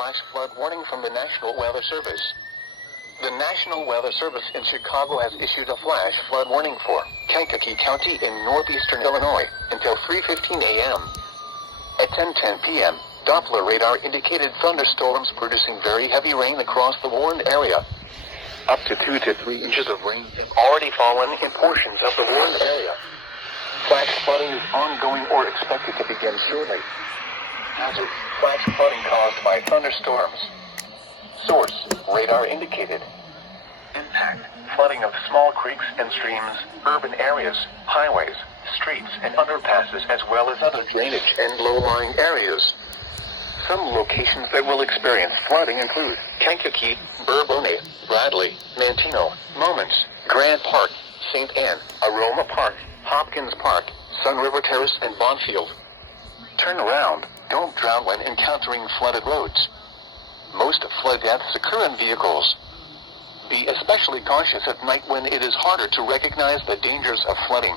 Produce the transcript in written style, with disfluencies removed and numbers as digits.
flash flood warning from the National Weather Service. The National Weather Service in Chicago has issued a flash flood warning for Kankakee County in northeastern Illinois until 3:15 a.m. At 10:10 p.m., Doppler radar indicated thunderstorms producing very heavy rain across the warned area. Up to 2 to 3 inches of rain have already fallen in portions of the warned area. Flash flooding is ongoing or expected to begin shortly. Hazard: flash flooding caused by thunderstorms. Source: radar indicated. Impact: flooding of small creeks and streams, urban areas, highways, streets and underpasses, as well as other drainage and low-lying areas. Some locations that will experience flooding include Kankakee, Bourbonnais, Bradley, Manteno, Moments, Grant Park, St. Anne, Aroma Park, Hopkins Park, Sun River Terrace, and Bonfield. Turn around. Don't drown when encountering flooded roads. Most flood deaths occur in vehicles. Be especially cautious at night when it is harder to recognize the dangers of flooding.